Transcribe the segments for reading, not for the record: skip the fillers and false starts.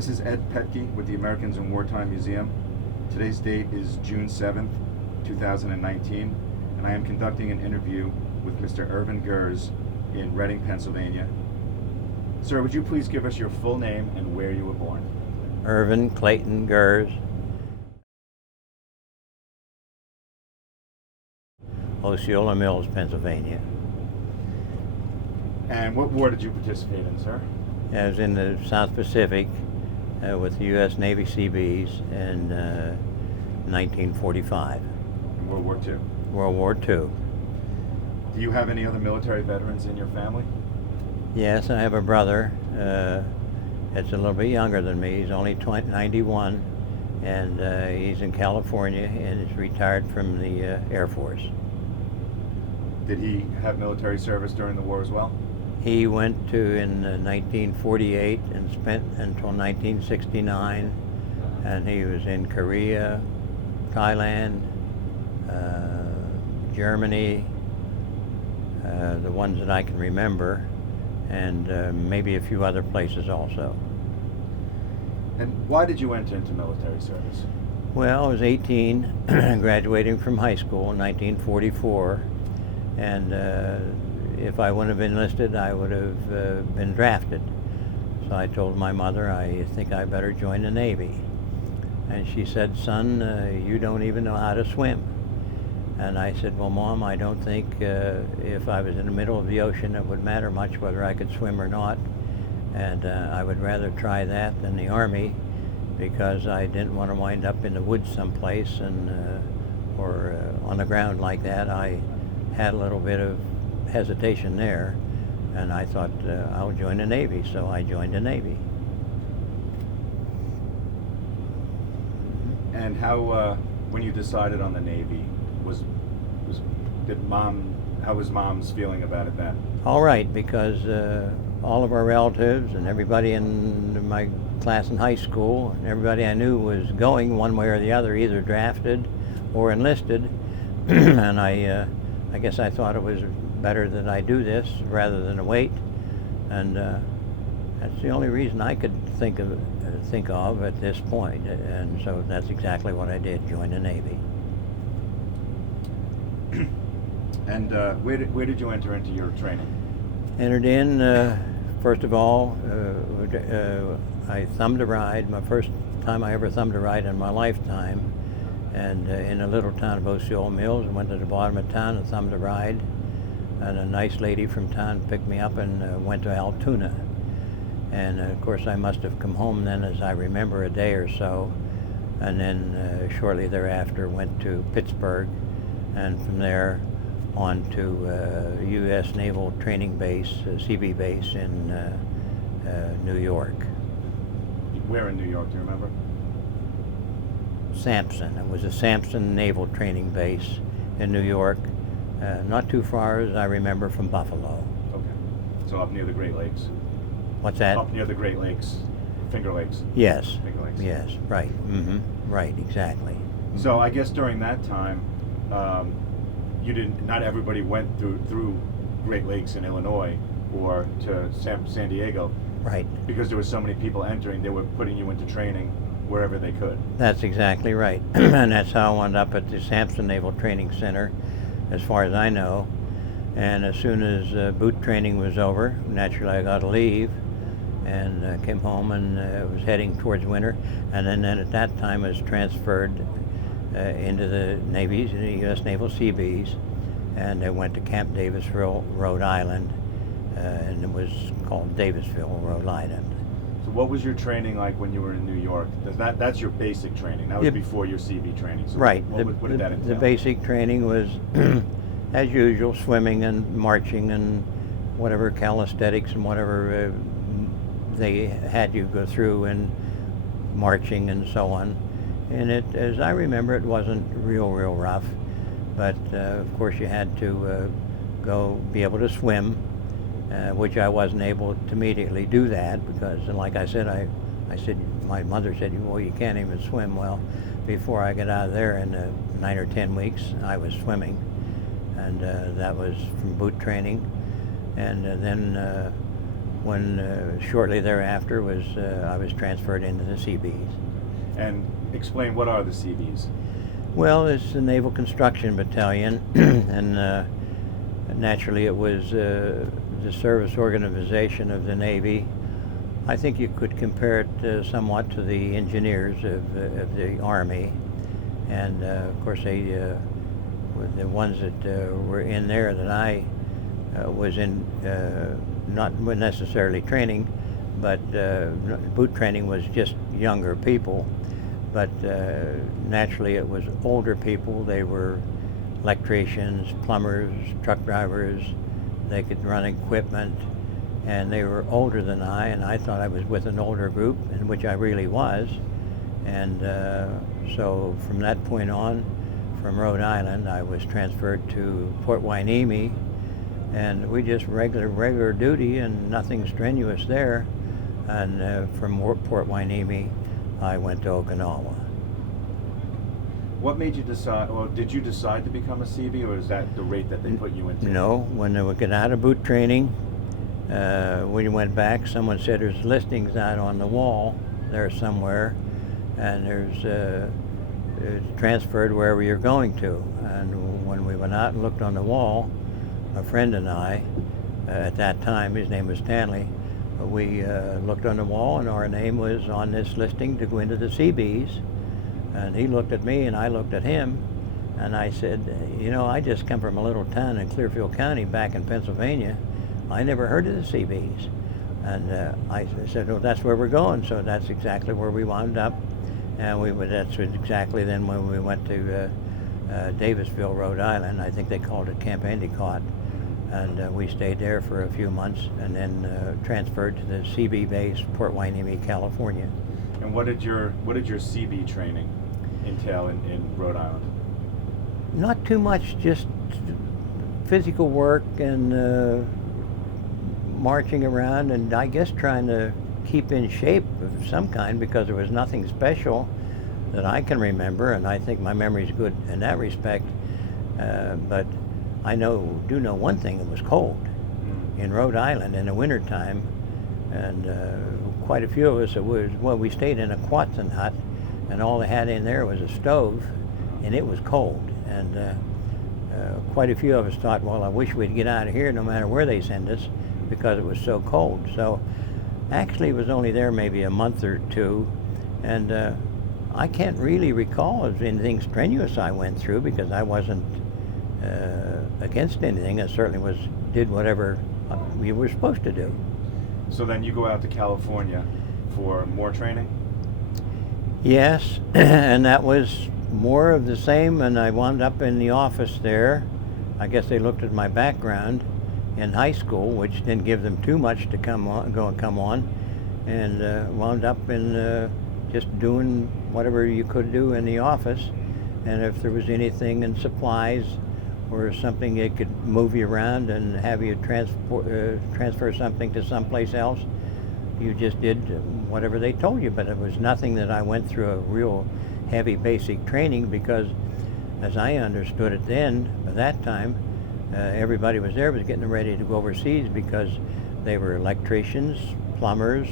This is Ed Pesci with the Americans in Wartime Museum. Today's date is June 7th, 2019, and I am conducting an interview with Mr. Irvin Gers in Reading, Pennsylvania. Sir, would you please give us your full name and where you were born? Irvin Clayton Gers, Ola Mills, Pennsylvania. And what war did you participate in, sir? I was in the South Pacific with the U.S. Navy Seabees in 1945. In World War II? World War II. Do you have any other military veterans in your family? Yes, I have a brother. It's a little bit younger than me. He's only 91, and he's in California and is retired from the Air Force. Did he have military service during the war as well? He went to in 1948 and spent until 1969, and he was in Korea, Thailand, Germany, the ones that I can remember, and maybe a few other places also. And why did you enter into military service? Well, I was 18, graduating from high school in 1944, and if I wouldn't have enlisted, I would have been drafted. So I told my mother, I think I better join the Navy. And she said, son, you don't even know how to swim. And I said, well, Mom, I don't think if I was in the middle of the ocean, it would matter much whether I could swim or not. And I would rather try that than the Army, because I didn't want to wind up in the woods someplace and or on the ground like that. I had a little bit of hesitation there, and I thought I'll join the Navy, so I joined the Navy. And how, when you decided on the Navy, how was Mom's feeling about it then? All right, because all of our relatives and everybody in my class in high school and everybody I knew was going one way or the other, either drafted or enlisted, and I guess I thought it was better that I do this rather than wait, and that's the only reason I could think of at this point, and so that's exactly what I did, join the Navy. And where did you enter into your training? Entered in, first of all, I thumbed a ride, my first time I ever thumbed a ride in my lifetime, and in a little town of Ola Mills. I went to the bottom of town and thumbed a ride, and a nice lady from town picked me up and went to Altoona. And of course I must have come home then, as I remember, a day or so, and then shortly thereafter went to Pittsburgh, and from there on to U.S. Naval Training Base, CB base in New York. Where in New York, do you remember? Sampson. It was a Sampson Naval Training Base in New York, not too far, as I remember, from Buffalo. Okay. So up near the Great Lakes? What's that? Up near the Great Lakes, Finger Lakes? Yes. Finger Lakes. Yes, right. Mm-hmm. Right, exactly. So I guess during that time, not everybody went through Great Lakes in Illinois or to San Diego. Right. Because there were so many people entering, they were putting you into training wherever they could. That's exactly right. And that's how I wound up at the Sampson Naval Training Center, as far as I know. And as soon as boot training was over, naturally I got to leave and came home and was heading towards winter. And then at that time I was transferred into the Navy's, the U.S. Naval Seabees, and I went to Camp Davisville, Rhode Island, and it was called Davisville, Rhode Island. So what was your training like when you were in New York? That's your basic training. That was before your CB training. So right. What did that entail? The basic training was, as usual, swimming and marching and whatever calisthenics and whatever they had you go through, and marching and so on. And it, as I remember, it wasn't real rough, but of course you had to be able to swim, which I wasn't able to immediately do that, because, like I said, my mother said, well, you can't even swim. Well, before I got out of there in 9 or 10 weeks, I was swimming, and that was from boot training. And then when shortly thereafter I was transferred into the Seabees. And explain, what are the CBs? Well, it's the Naval Construction Battalion, and naturally it was the service organization of the Navy. I think you could compare it somewhat to the engineers of the Army, and of course they were the ones that were in there that I was in, not necessarily training, but boot training was just younger people. But naturally it was older people. They were electricians, plumbers, truck drivers. They could run equipment, and they were older than I, and I thought I was with an older group, in which I really was. And so from that point on, from Rhode Island, I was transferred to Port Hueneme, and we just regular duty and nothing strenuous there. And from Port Hueneme, I went to Okinawa. What made you decide, or did you decide to become a CB, or is that the rate that they put you into? No, when we got out of boot training, when you went back, someone said there's listings out on the wall there somewhere, and it's transferred wherever you're going to. And when we went out and looked on the wall, a friend and I, at that time, his name was Stanley, we looked on the wall, and our name was on this listing to go into the Seabees. And he looked at me, and I looked at him, and I said, you know, I just come from a little town in Clearfield County back in Pennsylvania. I never heard of the Seabees. And I said, well, that's where we're going. So that's exactly where we wound up. And that's exactly then when we went to Davisville, Rhode Island. I think they called it Camp Endicott. And we stayed there for a few months, and then transferred to the CB base, Port Hueneme, California. And what did your CB training entail in Rhode Island? Not too much, just physical work and marching around, and I guess trying to keep in shape of some kind, because there was nothing special that I can remember, and I think my memory's good in that respect. But I do know one thing: it was cold in Rhode Island in the wintertime, and quite a few of us, we stayed in a Quatson hut, and all they had in there was a stove, and it was cold. And quite a few of us thought, well, I wish we'd get out of here no matter where they send us, because it was so cold. So actually it was only there maybe a month or two, and I can't really recall of anything strenuous I went through, because I wasn't against anything. I certainly did whatever we were supposed to do. So then you go out to California for more training? Yes, and that was more of the same, and I wound up in the office there. I guess they looked at my background in high school, which didn't give them too much to come on, and wound up in just doing whatever you could do in the office. And if there was anything in supplies or something that could move you around and have you transfer something to someplace else, you just did whatever they told you. But it was nothing that I went through a real heavy basic training, because as I understood it then, by that time, everybody was getting ready to go overseas, because they were electricians, plumbers,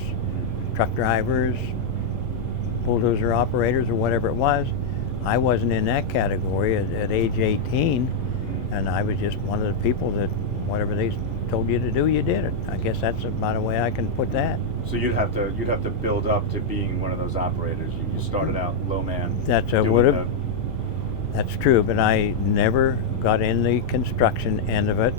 truck drivers, bulldozer operators, or whatever it was. I wasn't in that category at age 18, and I was just one of the people that whatever they told you to do, you did it. I guess that's about a way I can put that. So you'd have to build up to being one of those operators. You started out low man. That's true, but I never got in the construction end of it.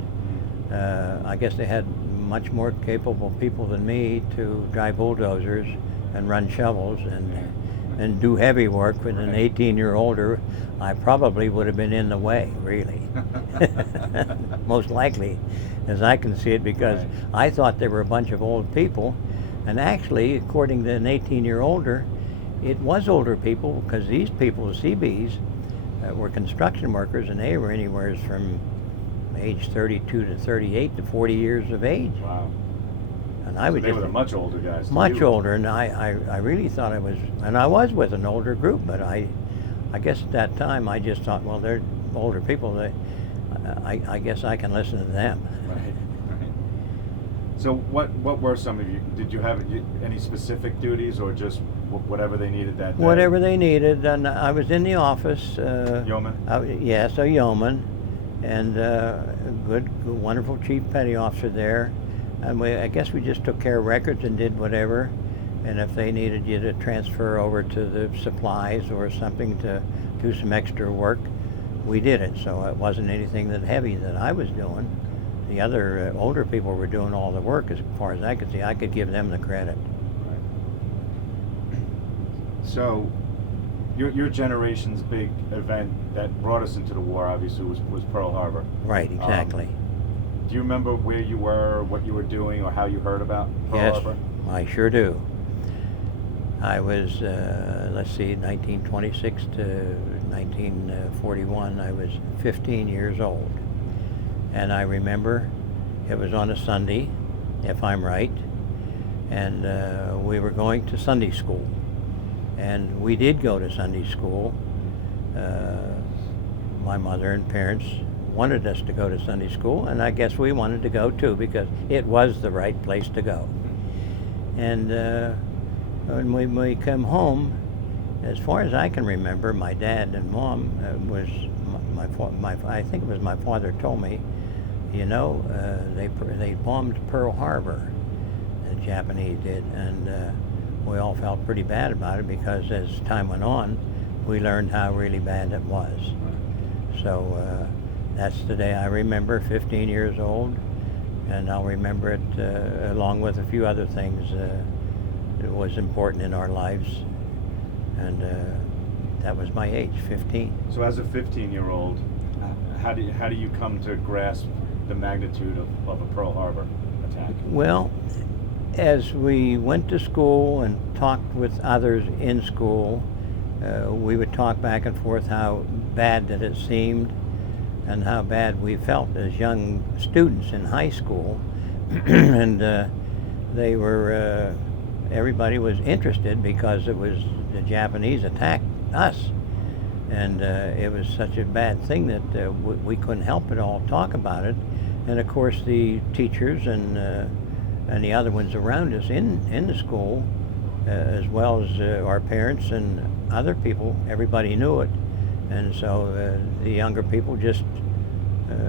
I guess they had much more capable people than me to drive bulldozers and run shovels and do heavy work. With an 18-year-older, I probably would have been in the way, really. Most likely, as I can see it, because I thought they were a bunch of old people, and actually, according to an 18-year-older, it was older people, because these people, the CBs, were construction workers, and they were anywhere from age 32 to 38 to 40 years of age. Wow. And I was they were the much older guys. Much older, and I really thought I was with an older group, but I guess at that time I just thought, well, they're older people. I guess I can listen to them. Right. So what were some of you? Did you have any specific duties, or just whatever they needed that day? Whatever they needed, and I was in the office. Yeoman? Yes, a yeoman, and a good, wonderful chief petty officer there. And I guess we just took care of records and did whatever. And if they needed you to transfer over to the supplies or something to do some extra work, we did it. So it wasn't anything that heavy that I was doing. The other older people were doing all the work as far as I could see. I could give them the credit. So, your generation's big event that brought us into the war, obviously, was Pearl Harbor. Right, exactly. Do you remember where you were, what you were doing, or how you heard about Pearl Harbor? Yes, I sure do. I was, 1926 to 1941. I was 15 years old. And I remember it was on a Sunday, if I'm right, and we were going to Sunday school. And we did go to Sunday school. My mother and parents wanted us to go to Sunday school, and I guess we wanted to go too, because it was the right place to go. And when we come home, as far as I can remember, my dad and mom I think it was my father told me, they bombed Pearl Harbor, the Japanese did, and we all felt pretty bad about it, because as time went on, we learned how really bad it was. So that's the day I remember, 15 years old, and I'll remember it along with a few other things that was important in our lives, and that was my age, 15. So as a 15-year-old, how do you come to grasp the magnitude of a Pearl Harbor attack? Well, as we went to school and talked with others in school, we would talk back and forth how bad that it seemed and how bad we felt as young students in high school. And everybody was interested, because it was the Japanese attacked us. And it was such a bad thing that we couldn't help but all talk about it. And of course the teachers and the other ones around us in the school, as well as our parents and other people, everybody knew it. And so the younger people just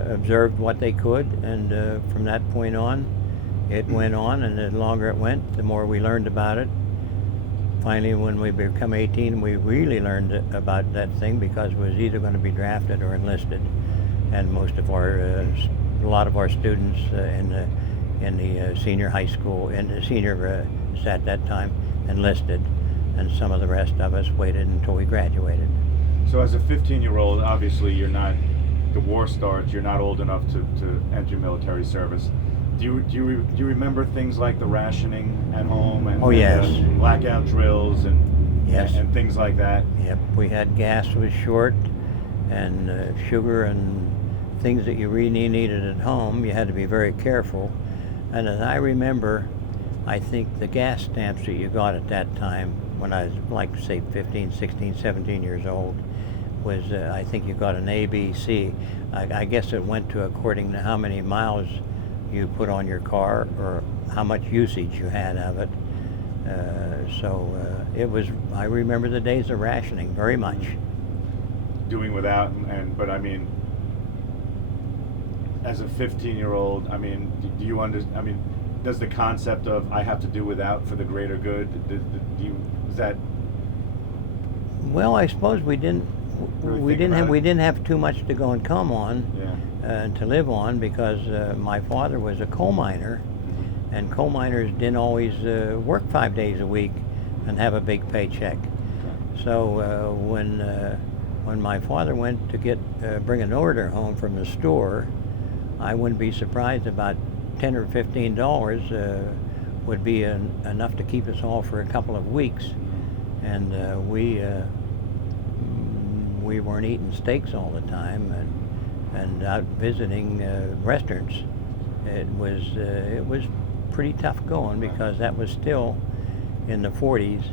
observed what they could, and from that point on, it went on, and the longer it went, the more we learned about it. Finally, when we become 18, we really learned about that thing, because it was either going to be drafted or enlisted. And a lot of our students in the senior high school, in the senior at that time, enlisted, and some of the rest of us waited until we graduated. So as a 15-year-old, obviously the war starts, you're not old enough to enter military service. Do you remember things like the rationing at home and, yes. and blackout drills Yes. and things like that? Yep, we had gas was short, and sugar and things that you really needed at home. You had to be very careful. And as I remember, I think the gas stamps that you got at that time, when I was like, say, 15, 16, 17 years old, was I think you got an A, B, C. I guess it went to according to how many miles you put on your car or how much usage you had of it. It was, I remember the days of rationing very much. Doing without, but I mean, as a 15-year-old, I mean, do you does the concept of I have to do without for the greater good, is that? Well, I suppose we didn't have too much to go and come on. Yeah. To live on, because my father was a coal miner, and coal miners didn't always work 5 days a week and have a big paycheck. So when my father went to bring an order home from the store, I wouldn't be surprised about $10 or $15 would be enough to keep us all for a couple of weeks, and we weren't eating steaks all the time and out visiting restaurants. It was pretty tough going, because that was still in the 40s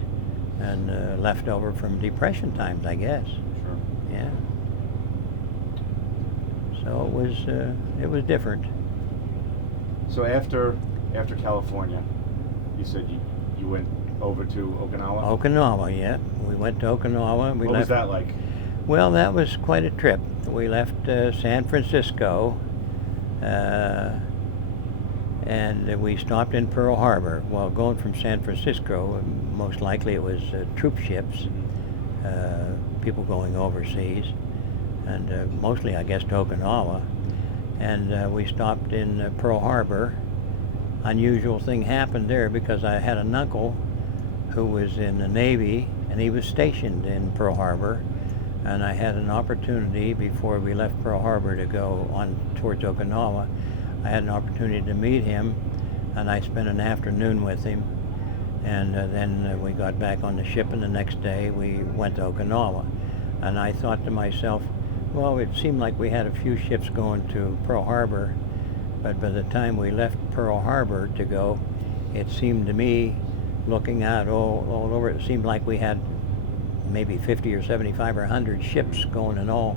and left over from Depression times, I guess. Sure. Yeah. So it was different. So after after California, you said you went over to Okinawa? Okinawa, yeah. We went to Okinawa. What was that like? Well, that was quite a trip. We left San Francisco, and we stopped in Pearl Harbor. Well, going from San Francisco, most likely it was troop ships, people going overseas, and mostly, I guess, to Okinawa. And we stopped in Pearl Harbor. Unusual thing happened there because I had an uncle who was in the Navy, and he was stationed in Pearl Harbor, and I had an opportunity before we left Pearl Harbor to go on towards Okinawa. I had an opportunity to meet him, and I spent an afternoon with him, and then we got back on the ship, and the next day we went to Okinawa. And I thought to myself, well, it seemed like we had a few ships going to Pearl Harbor, but by the time we left Pearl Harbor to go, it seemed to me, looking out all over, it seemed like we had maybe 50 or 75 or 100 ships going, and all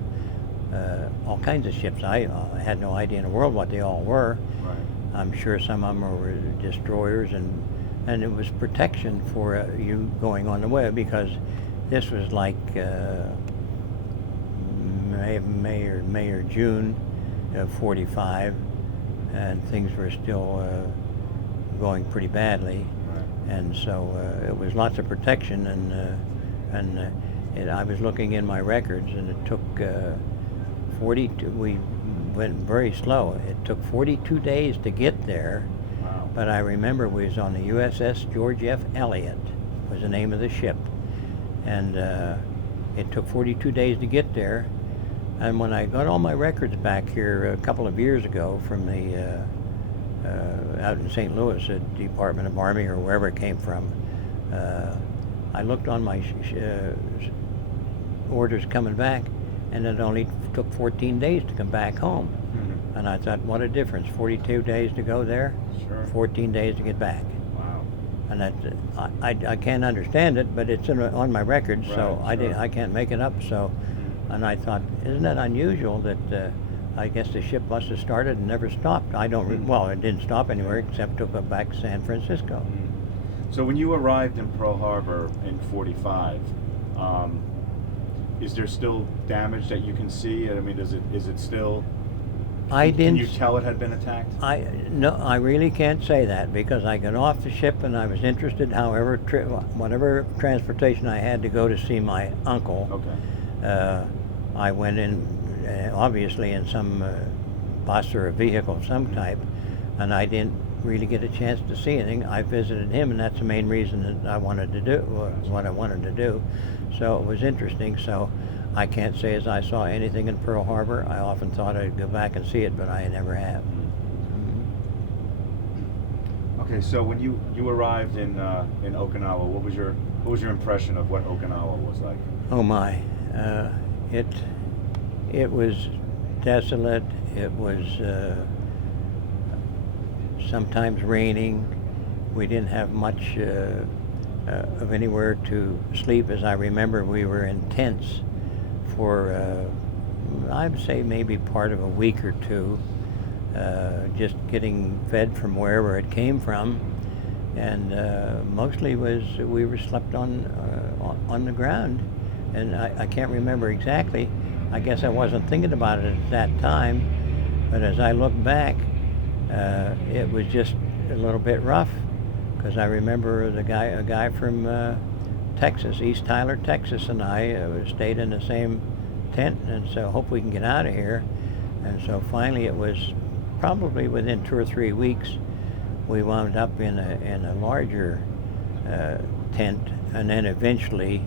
kinds of ships. I had no idea in the world what they all were. Right. I'm sure some of them were destroyers, and it was protection for you going on the way, because this was like May or June of '45, and things were still going pretty badly. Right. And so it was lots of protection, and I was looking in my records, and it took 42. We went very slow. It took 42 days to get there. Wow. But I remember we was on the USS George F Elliot, was the name of the ship, and it took 42 days to get there. And when I got all my records back here a couple of years ago from the out in St. Louis, at Department of Army or wherever it came from, I looked on my orders coming back, and it only took 14 days to come back home. Mm-hmm. And I thought, what a difference, 42 days to go there, Sure. 14 days to get back. Wow. And that, I can't understand it, but it's on my records, so Right, sure. I can't make it up. So, and I thought, isn't that unusual that I guess the ship must have started and never stopped. I don't, well, it didn't stop anywhere except took it back to San Francisco. So when you arrived in Pearl Harbor in '45, is there still damage that you can see? I mean, is it still? Can you tell it had been attacked? No, I really can't say that, because I got off the ship and I was interested. However, whatever transportation I had to go to see my uncle, Okay. I went in, obviously in some bus or a vehicle of some type, and I didn't really get a chance to see anything. I visited him, and that's the main reason that I wanted to do what I wanted to do. So it was interesting. So I can't say as I saw anything in Pearl Harbor. I often thought I'd go back and see it, but I never have. Okay, so when you arrived in Okinawa, what was your impression of what Okinawa was like? Oh my, it was desolate. It was sometimes raining. We didn't have much of anywhere to sleep. As I remember, we were in tents for I'd say maybe part of a week or two, just getting fed from wherever it came from, and mostly we were slept on the ground, and I can't remember exactly. I guess I wasn't thinking about it at that time, but as I look back, it was just a little bit rough, because I remember a guy from Texas, East Tyler, Texas, and I stayed in the same tent, and so hope we can get out of here. And so finally, it was probably within 2 or 3 weeks, we wound up in a larger tent, and then eventually,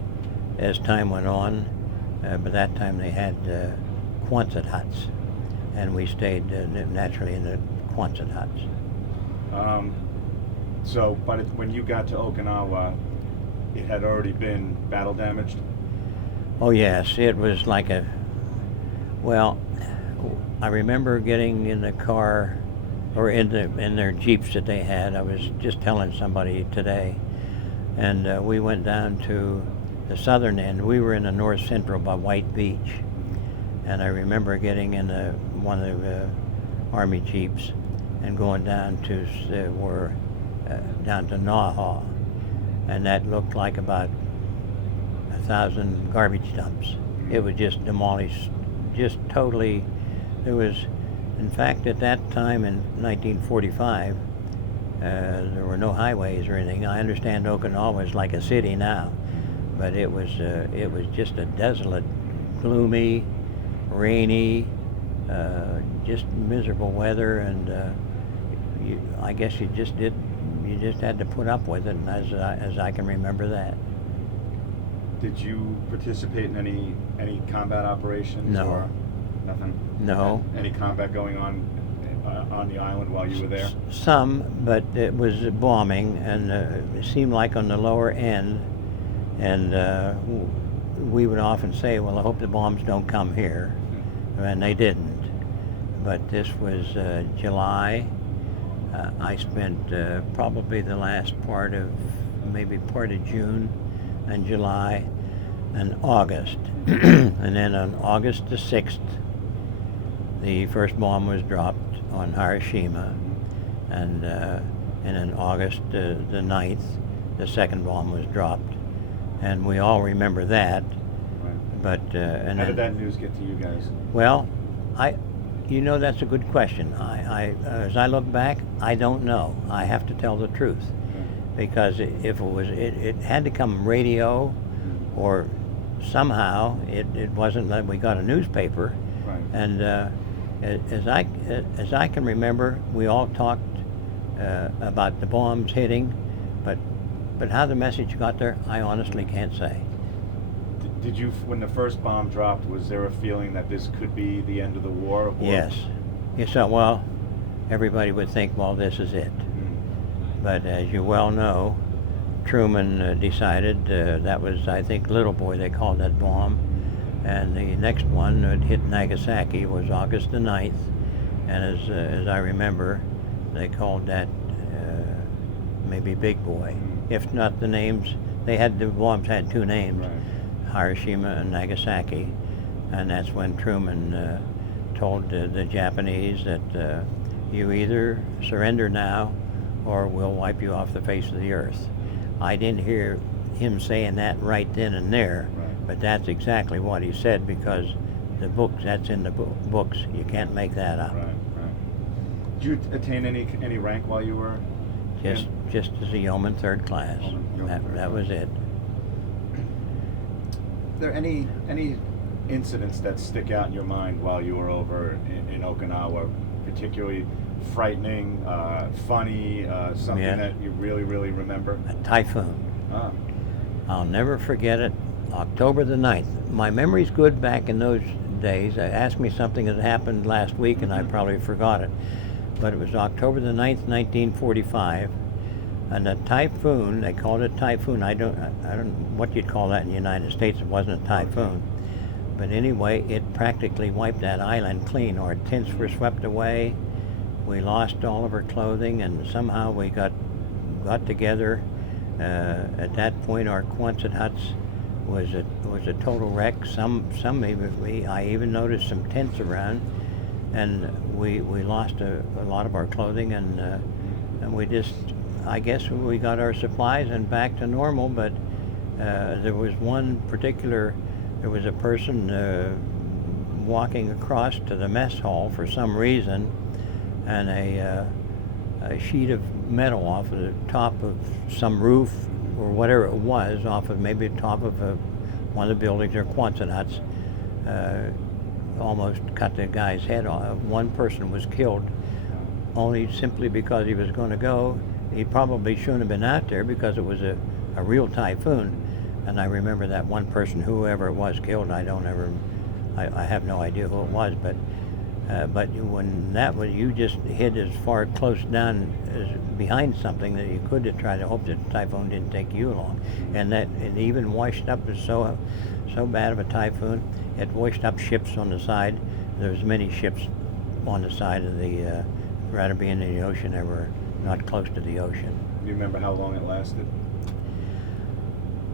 as time went on, by that time they had Quonset huts, and we stayed naturally in the Quonset huts. So, but when you got to Okinawa, it had already been battle damaged? Oh yes, it was like well, I remember getting in the car, or in their Jeeps that they had. I was just telling somebody today, and we went down to the southern end. We were in the north central by White Beach, and I remember getting in one of the Army Jeeps, and going down to down to Naha, and that looked like about 1,000 garbage dumps. It was just demolished, just totally. There was, in fact, at that time in 1945, there were no highways or anything. I understand Okinawa is like a city now, but it was just a desolate, gloomy, rainy, just miserable weather, and I guess you just had to put up with it, as I can remember that. Did you participate in any combat operations? No. Or nothing? No. Any combat going on the island while you were there? Some, but it was bombing, and it seemed like on the lower end, and we would often say, well, I hope the bombs don't come here, and they didn't. But this was July. I spent probably the last part of June and July and August. And then on August the 6th, the first bomb was dropped on Hiroshima, and then August the 9th, the second bomb was dropped, and we all remember that. Right. But and how then, did that news get to you guys? well, that's a good question. As I look back, I don't know. I have to tell the truth, because if it was, it had to come radio, or somehow it wasn't that we got a newspaper. Right. And as I can remember, we all talked about the bombs hitting, but how the message got there, I honestly can't say. Did you, when the first bomb dropped, was there a feeling that this could be the end of the war? Or? Yes. So, well, everybody would think, well, this is it. But as you well know, Truman decided, that was, I think, Little Boy, they called that bomb. And the next one that hit Nagasaki was August the 9th. And as I remember, they called that maybe Big Boy. If not the names, the bombs had two names. Right. Hiroshima and Nagasaki, and that's when Truman told the Japanese that you either surrender now or we'll wipe you off the face of the earth. I didn't hear him saying that right then and there, Right. but that's exactly what he said, because that's in the books. You can't make that up. Right. Did you attain any rank while you were? Just as a yeoman third class. That was it. Are there any incidents that stick out in your mind while you were over in Okinawa, particularly frightening, funny, something Yeah. that you really remember? A typhoon. Ah. I'll never forget it. October the 9th. My memory's good back in those days. Ask me something that happened last week and I probably forgot it. But it was October the 9th, 1945. And a typhoon, they called it typhoon. I don't know what you'd call that in the United States. It wasn't a typhoon. But anyway, it practically wiped that island clean. Our tents were swept away. We lost all of our clothing, and somehow we got together. At that point, our Quonset huts was a total wreck. I even noticed some tents around, and we lost a lot of our clothing, and we just, I guess we got our supplies and back to normal. But there was a person walking across to the mess hall for some reason, and a sheet of metal off of the top of some roof or whatever it was, off of maybe the top of one of the buildings or Quonset huts, almost cut the guy's head off. One person was killed only simply because he was going to go. He probably shouldn't have been out there because it was a real typhoon. And I remember that one person, whoever it was, killed. I have no idea who it was, but when that was, you just hid as far close down as behind something that you could to try to hope that the typhoon didn't take you along. And that it even washed up, as so bad of a typhoon, it washed up ships on the side. There's many ships on the side of the, rather being in the ocean, they were not close to the ocean. Do you remember how long it lasted?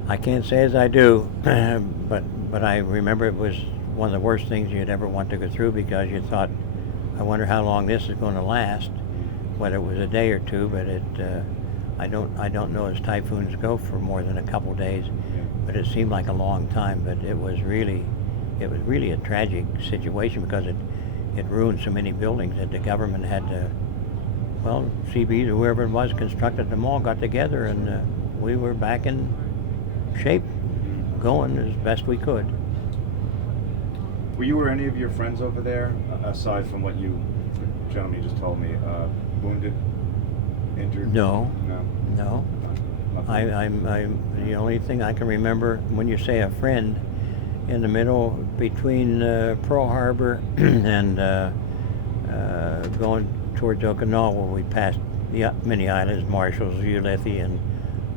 I can't say as I do, but I remember it was one of the worst things you'd ever want to go through, because you thought, I wonder how long this is going to last. whether it was a day or two, but I don't know as typhoons go for more than a couple days, but it seemed like a long time. But it was really a tragic situation because it ruined so many buildings that the government had to, well, CBs or whoever it was constructed them all, got together, and we were back in shape, going as best we could. Were you or any of your friends over there, aside from what you gentlemen just told me, wounded, injured? No. No. I'm the only thing I can remember when you say a friend, in the middle between Pearl Harbor and going towards Okinawa, we passed many islands, Marshalls, Ulithi, and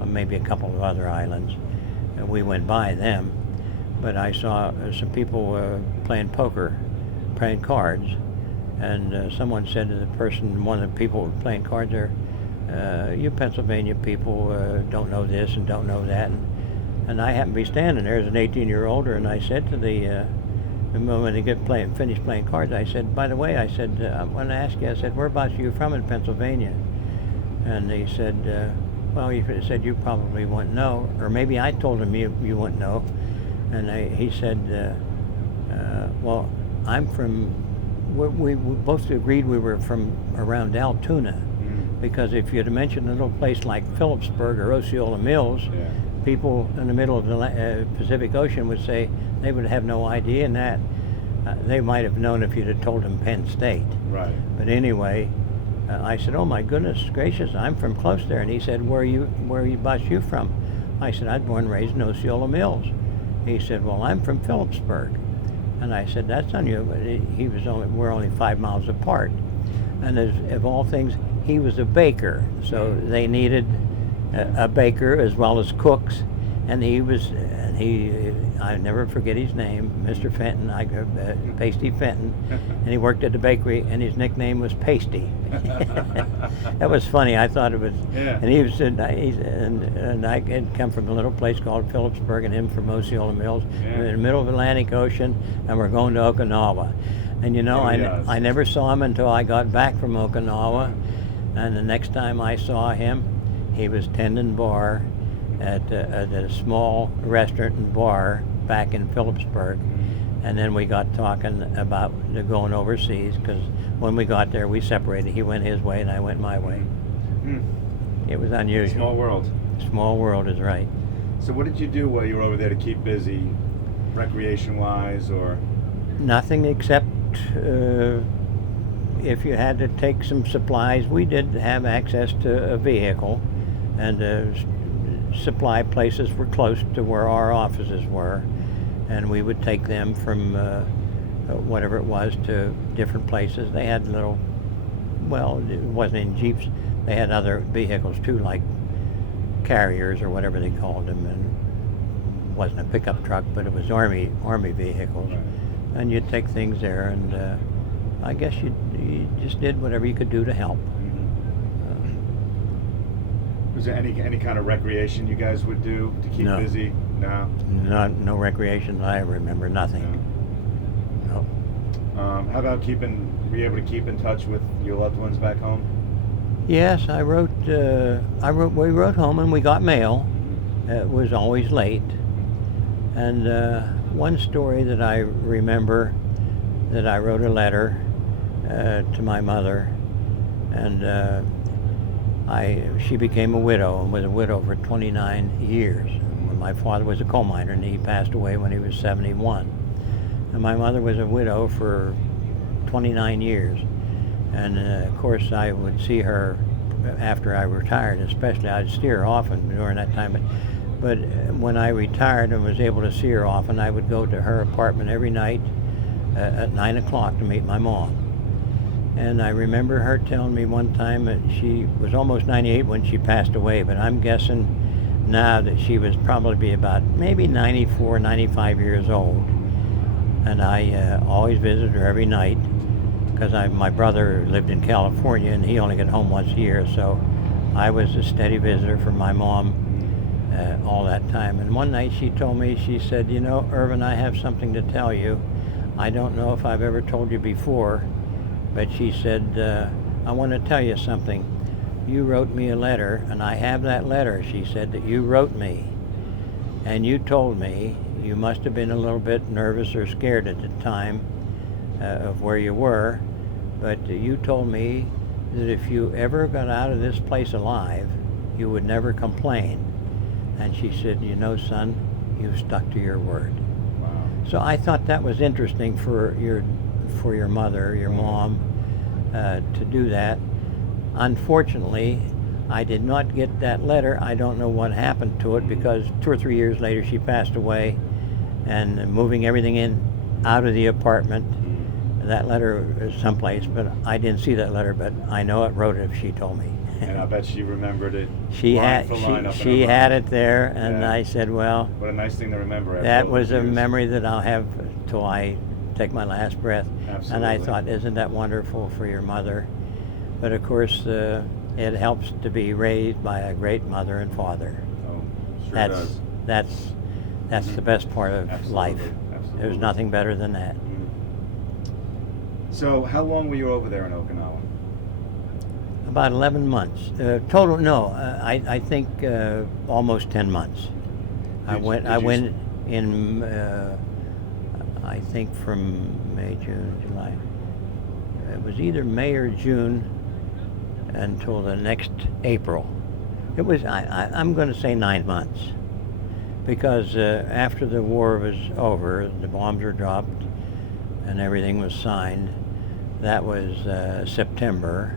maybe a couple of other islands. And we went by them, but I saw some people playing poker, playing cards, and someone said to the person, one of the people playing cards there, you Pennsylvania people don't know this and don't know that. And I happened to be standing there as an 18-year-older, and I said to the moment they finished playing cards, I said, by the way, I said, I want to ask you, I said, whereabouts are you from in Pennsylvania? And he said, well, he said, you probably wouldn't know. Or maybe I told him you wouldn't know. And he said, well, I'm from, we both agreed we were from around Altoona. Because if you'd mentioned a little place like Phillipsburg or Ola Mills, people in the middle of the Pacific Ocean would say they would have no idea, and that they might have known if you'd have told them Penn State. Right. But anyway, I said, "Oh my goodness gracious, I'm from close there." And he said, "Where are you from?" I said, "I was born and raised in Ola Mills." He said, "Well, I'm from Phillipsburg." And I said, "That's unusual." We're only 5 miles apart. And of all things, he was a baker, so they needed a baker as well as cooks, and I never forget his name, Mr. Fenton, Pasty Fenton, and he worked at the bakery, and his nickname was Pasty. That was funny. I thought it was, and he was, and I had come from a little place called Phillipsburg, and him from Ola Mills, in the middle of the Atlantic Ocean, and we're going to Okinawa. And I never saw him until I got back from Okinawa, and the next time I saw him, he was tending bar at a small restaurant and bar back in Phillipsburg. And then we got talking about going overseas, because when we got there, we separated. He went his way and I went my way. It was unusual. Small world. Small world is right. So what did you do while you were over there to keep busy, recreation-wise, or? Nothing except if you had to take some supplies. We did have access to a vehicle, and supply places were close to where our offices were, and we would take them from whatever it was to different places. They had little, well, it wasn't in Jeeps, they had other vehicles too, like carriers or whatever they called them, and it wasn't a pickup truck, but it was army vehicles. Right. And you'd take things there, and I guess you just did whatever you could do to help. Was there any kind of recreation you guys would do to keep busy? No? No recreation that I remember, nothing. No. How about were you able to keep in touch with your loved ones back home? Yes, we wrote home and we got mail. It was always late. And one story that I remember, that I wrote a letter to my mother, and she became a widow, and was a widow for 29 years. My father was a coal miner, and he passed away when he was 71. And my mother was a widow for 29 years. And of course, I would see her after I retired, especially. I'd see her often during that time. But when I retired and was able to see her often, I would go to her apartment every night at 9 o'clock to meet my mom. And I remember her telling me one time that she was almost 98 when she passed away, but I'm guessing now that she was probably about maybe 94, 95 years old. And I always visited her every night, because my brother lived in California and he only got home once a year, so I was a steady visitor for my mom all that time. And one night she told me, she said, "You know, Irvin, I have something to tell you. I don't know if I've ever told you before, but she said, I want to tell you something. You wrote me a letter, and I have that letter," she said, "that you wrote me. And you told me you must have been a little bit nervous or scared at the time of where you were, but you told me that if you ever got out of this place alive, you would never complain." And she said, "You know, son, you've stuck to your word." Wow. So I thought that was interesting for your mother, your mom, to do that. Unfortunately, I did not get that letter. I don't know what happened to it, because 2 or 3 years later she passed away, and moving everything in out of the apartment. That letter is someplace, but I didn't see that letter, but I know it wrote it if she told me. And I bet she remembered it. She line for line up in her had mind. it there, and Yeah. I said, well, What a nice thing to remember. after that all was those a years. memory that I'll have till I take my last breath. And I Absolutely. thought, isn't that wonderful for your mother? But of course, it helps to be raised by a great mother and father. Oh, sure That's does. that's the best part of Absolutely. life. Absolutely. There's nothing better than that. So, how long were you over there in Okinawa? About 11 months. Total, no, I think almost 10 months. I Did went you in, I think from May, June, July. It was either May or June until the next April. It was, I'm going to say 9 months. Because after the war was over, the bombs were dropped and everything was signed. That was September,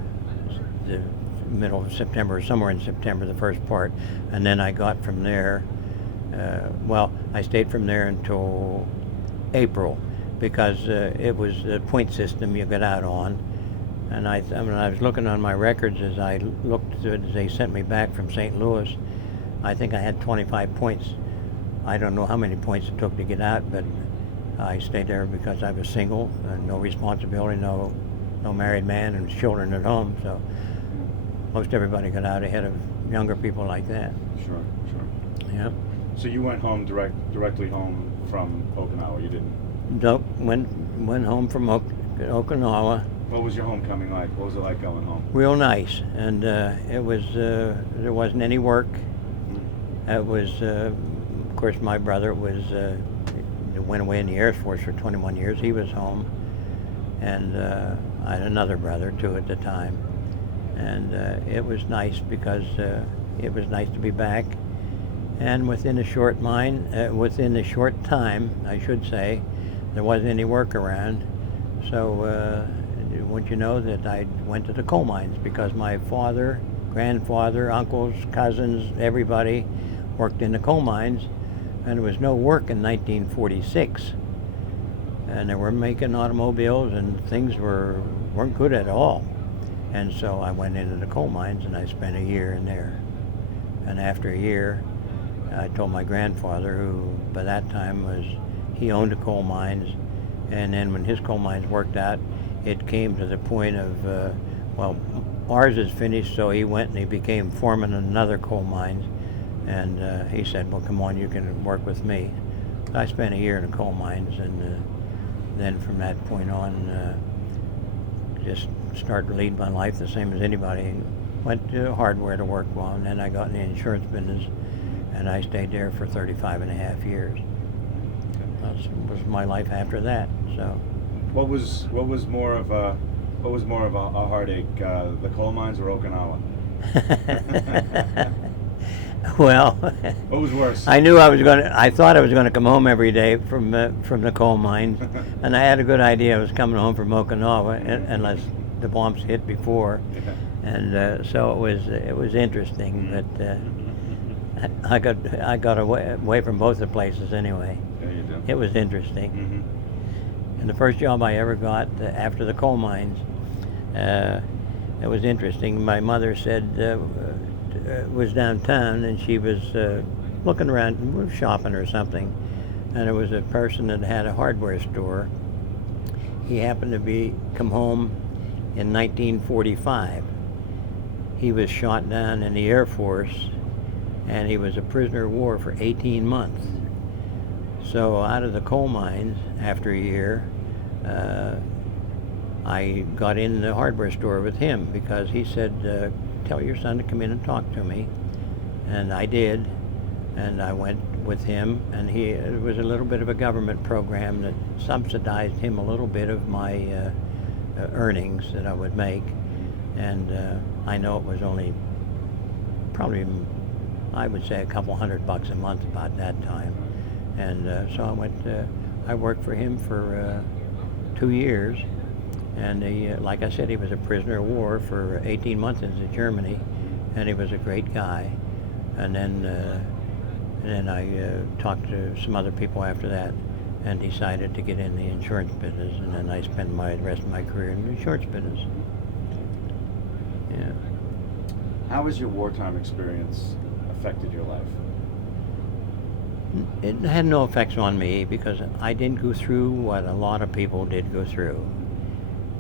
the middle of September, somewhere in September, the first part. And then I got from there, I stayed from there until April, because it was the point system you got out on. And I was looking on my records as I looked, as they sent me back from St. Louis. I think I had 25 points. I don't know how many points it took to get out, but I stayed there because I was single, no responsibility, no married man and children at home. So most everybody got out ahead of younger people like that. Sure. Yeah. So you went home directly home from Okinawa. You didn't. Nope. Went home from Okinawa. What was your homecoming like? What was it like going home? Real nice, and it was. There wasn't any work. It was, of course, my brother went away in the Air Force for 21 years. He was home, and I had another brother too at the time, and it was nice because it was nice to be back. And within a short time, I should say, there wasn't any work around. So, wouldn't you know that I went to the coal mines, because my father, grandfather, uncles, cousins, everybody worked in the coal mines, and there was no work in 1946. And they were making automobiles, and things weren't good at all. And so I went into the coal mines, and I spent a year in there. And after a year, I told my grandfather, who by that time he owned the coal mines, and then when his coal mines worked out, it came to the point of, ours is finished, so he went and he became foreman in another coal mines, and he said, well, come on, you can work with me. I spent a year in the coal mines, and then from that point on, just started to lead my life the same as anybody. Went to hardware to work well, and then I got in the insurance business, and I stayed there for 35 and a half years. That was my life after that. So, What was more of a heartache, the coal mines or Okinawa? well, What was worse? I thought I was gonna come home every day from the coal mines, and I had a good idea I was coming home from Okinawa, unless the bombs hit before. Yeah. And so it was interesting, but I got away from both the places anyway. Yeah, you do. It was interesting. Mm-hmm. And the first job I ever got after the coal mines, it was interesting. My mother said was downtown, and she was looking around, shopping or something, and there was a person that had a hardware store. He happened to come home in 1945. He was shot down in the Air Force, and he was a prisoner of war for 18 months. So out of the coal mines, after a year, I got in the hardware store with him because he said, tell your son to come in and talk to me. And I did, and I went with him, and it was a little bit of a government program that subsidized him a little bit of my earnings that I would make. And I know it was only probably, I would say, a couple $100 a month about that time. And so I worked for him for 2 years. And like I said, he was a prisoner of war for 18 months into Germany, and he was a great guy. And then I talked to some other people after that and decided to get in the insurance business, and then I spent the rest of my career in the insurance business. Yeah. How has your wartime experience affected your life? It had no effects on me because I didn't go through what a lot of people did go through.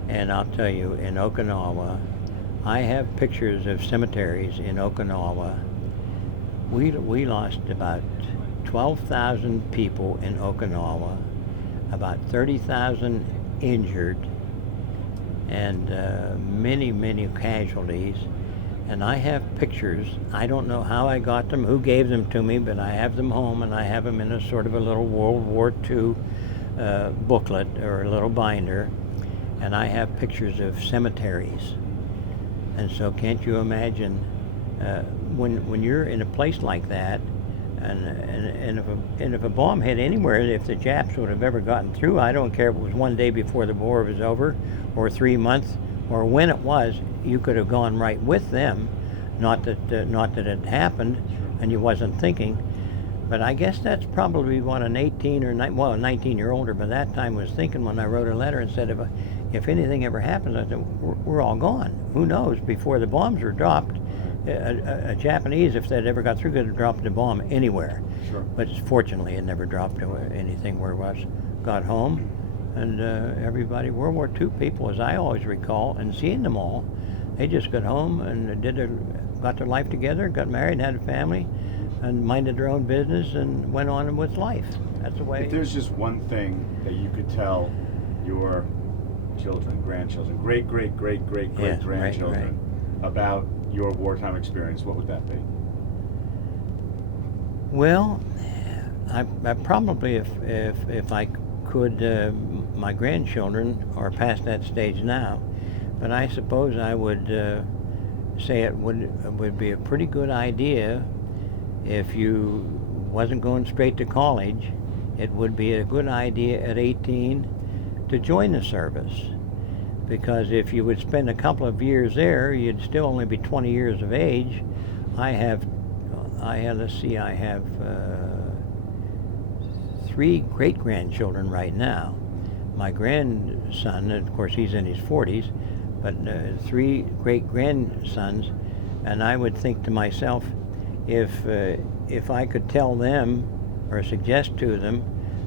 And I'll tell you, in Okinawa, I have pictures of cemeteries in Okinawa. We lost about 12,000 people in Okinawa, about 30,000 injured, and many, many casualties. And I have pictures. I don't know how I got them, who gave them to me, but I have them home, and I have them in a sort of a little World War II booklet or a little binder. And I have pictures of cemeteries. And so can't you imagine when you're in a place like that, and if a bomb hit anywhere, if the Japs would have ever gotten through, I don't care if it was one day before the war was over, or 3 months, or when it was, you could have gone right with them. Not that it happened, and you wasn't thinking. But I guess that's probably what an 18 or a 19-year-older by that time was thinking when I wrote a letter and said, if anything ever happens, I said, we're all gone. Who knows? Before the bombs were dropped, a Japanese, if they'd ever got through, could have dropped a bomb anywhere. Sure. But fortunately, it never dropped anything where us. Got home, and everybody, World War II people, as I always recall, and seeing them all, they just got home and got their life together, got married, and had a family, and minded their own business and went on with life. That's the way. If there's just one thing that you could tell your children, grandchildren, great-great-great-great-grandchildren about your wartime experience, what would that be? Well, I probably, if I could, my grandchildren are past that stage now, but I suppose I would say it would be a pretty good idea if you wasn't going straight to college. It would be a good idea at 18 to join the service, because if you would spend a couple of years there, you'd still only be 20 years of age. I have 3 great-grandchildren right now. My grandson, of course, he's in his 40s, but 3 great-grandsons, and I would think to myself, if I could tell them or suggest to them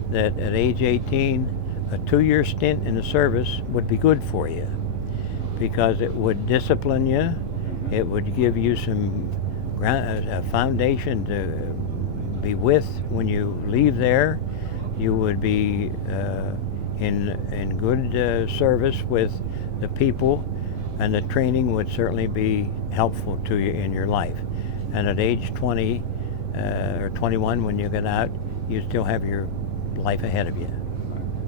that at age 18, a 2-year stint in the service would be good for you, because it would discipline you, it would give you a foundation to be with when you leave there. You would be in good service with the people, and the training would certainly be helpful to you in your life. And at age 20 or 21, when you get out, you still have your life ahead of you.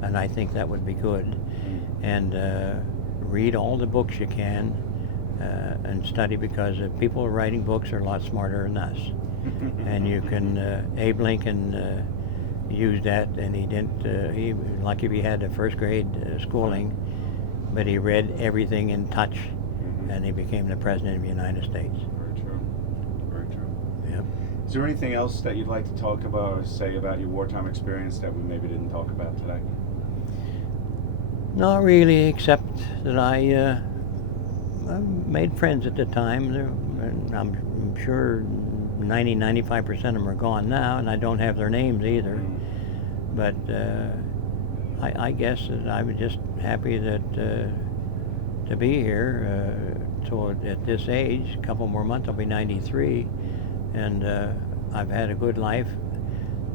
And I think that would be good. And read all the books you can and study, because people writing books are a lot smarter than us. And you can, Abe Lincoln used that, and he didn't, he lucky if he had a first grade schooling, but he read everything in touch, and he became the President of the United States. Very true. Very true. Yep. Is there anything else that you'd like to talk about or say about your wartime experience that we maybe didn't talk about today? Not really, except that I made friends at the time. And I'm sure 95% of them are gone now, and I don't have their names either. But I guess that I was just happy that to be here at this age. A couple more months, I'll be 93, and I've had a good life.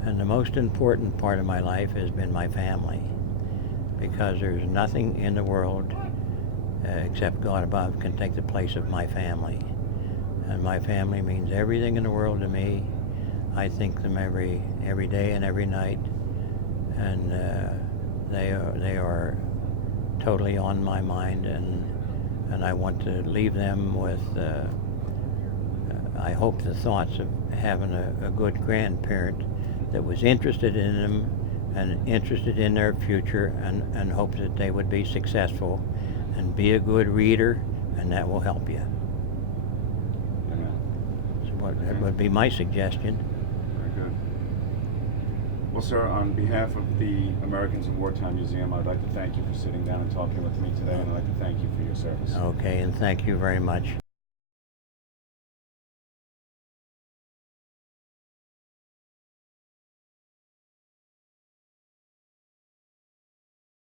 And the most important part of my life has been my family, because there's nothing in the world except God above, can take the place of my family. And my family means everything in the world to me. I think them every day and every night, and they are totally on my mind, and I want to leave them with, I hope, the thoughts of having a good grandparent that was interested in them and interested in their future, and hope that they would be successful and be a good reader, and that will help you. Amen. That would be my suggestion. Very good. Well, sir, on behalf of the Americans in Wartime Museum, I'd like to thank you for sitting down and talking with me today, and I'd like to thank you for your service. Okay, and thank you very much.